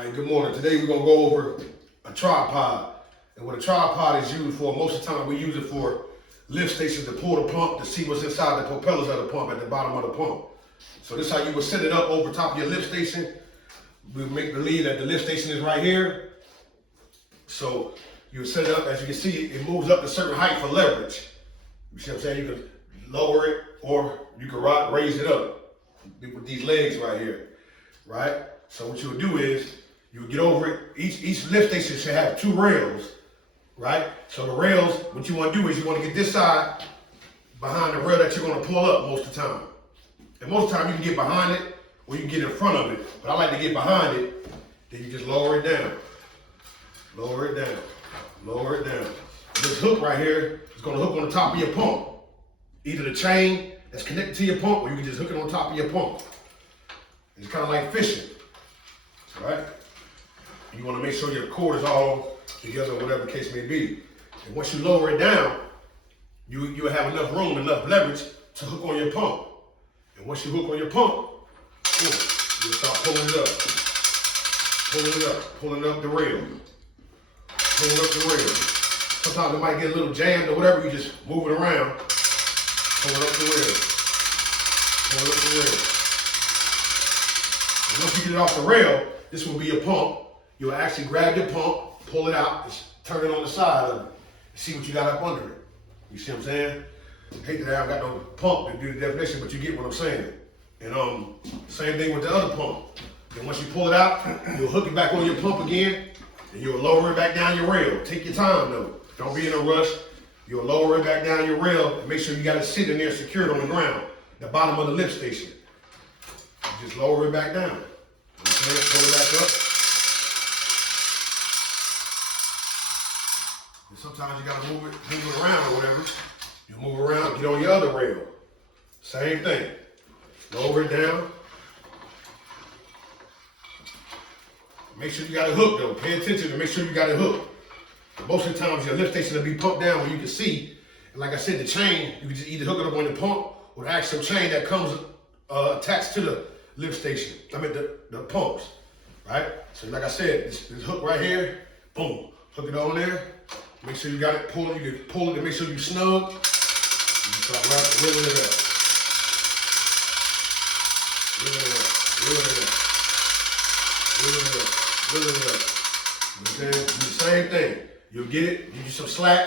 All right, good morning. Today we're gonna go over a tripod. And what a tripod is used for, most of the time we use it for lift stations to pull the pump to see what's inside the propellers of the pump at the bottom of the pump. So this is how you would set it up over top of your lift station. We make believe that the lift station is right here. So you set it up, as you can see, it moves up to a certain height for leverage. You see what I'm saying? You can lower it or you can raise it up with these legs right here, right? So what you would do is, you would get over it. Each lift station should have 2 rails, right? So the rails, what you want to do is you want to get this side behind the rail that you're going to pull up most of the time. And most of the time you can get behind it or you can get in front of it. But I like to get behind it, then you just lower it down. Lower it down. Lower it down. This hook right here is going to hook on the top of your pump. Either the chain that's connected to your pump or you can just hook it on top of your pump. It's kind of like fishing, right? You want to make sure your cord is all together, whatever the case may be. And once you lower it down, you will have enough room, enough leverage to hook on your pump. And once you hook on your pump, you'll start pulling it up. Pulling it up, pulling up the rail. Pulling up the rail. Sometimes it might get a little jammed or whatever, you just move it around. Pulling up the rail. Pulling up the rail. And once you get it off the rail, this will be your pump. You'll actually grab your pump, pull it out, just turn it on the side of it, and see what you got up under it. You see what I'm saying? I hate that I haven't got no pump to do the definition, but you get what I'm saying. And same thing with the other pump. And once you pull it out, you'll hook it back on your pump again, and you'll lower it back down your rail. Take your time though. Don't be in a rush. You'll lower it back down your rail and make sure you got it sitting there secured on the ground, the bottom of the lift station. You just lower it back down. Okay, pull it back up. And sometimes you gotta move it around or whatever. You move around, get on your other rail. Same thing. Lower it down. Make sure you got it hooked though. Pay attention to make sure you got it hooked. Most of the times your lift station will be pumped down where you can see. And like I said, the chain, you can just either hook it up on the pump or the actual chain that comes attached to the lift station. I mean the pumps, right? So like I said, this hook right here, boom, hook it on there. Make sure you got it pulled. You can pull it to make sure you snug. And you start wheeling it up. Wheeling it up. Wheeling it up. Wheeling it up. Wheeling it up. Okay? Do the same thing. You'll get it. Give you some slack.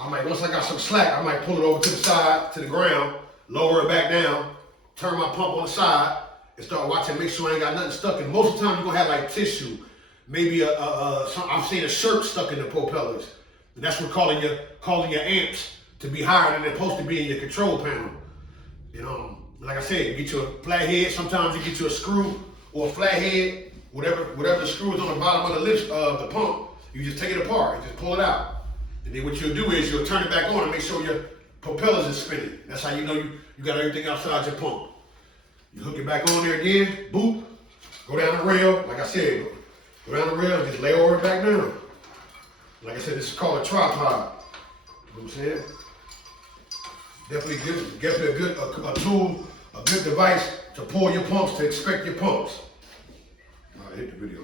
Once I got some slack, I might pull it over to the side, to the ground, lower it back down, turn my pump on the side, and start watching, make sure I ain't got nothing stuck in. Most of the time, you're gonna have like tissue. Maybe I've seen a shirt stuck in the propellers. And that's what calling your amps to be higher than they're supposed to be in your control panel. Like I said, you get you a flathead, sometimes you get you a screw or a flathead, whatever the screw is on the bottom of the lift of the pump, you just take it apart and just pull it out. And then what you'll do is you'll turn it back on and make sure your propellers are spinning. That's how you know you got everything outside your pump. You hook it back on there again, boop, go down the rail, like I said, go down the rail and just lay over it back down. Like I said, this is called a tripod. You know what I'm saying? Definitely a good tool, a good device to pull your pumps, to inspect your pumps. All right, hit the video.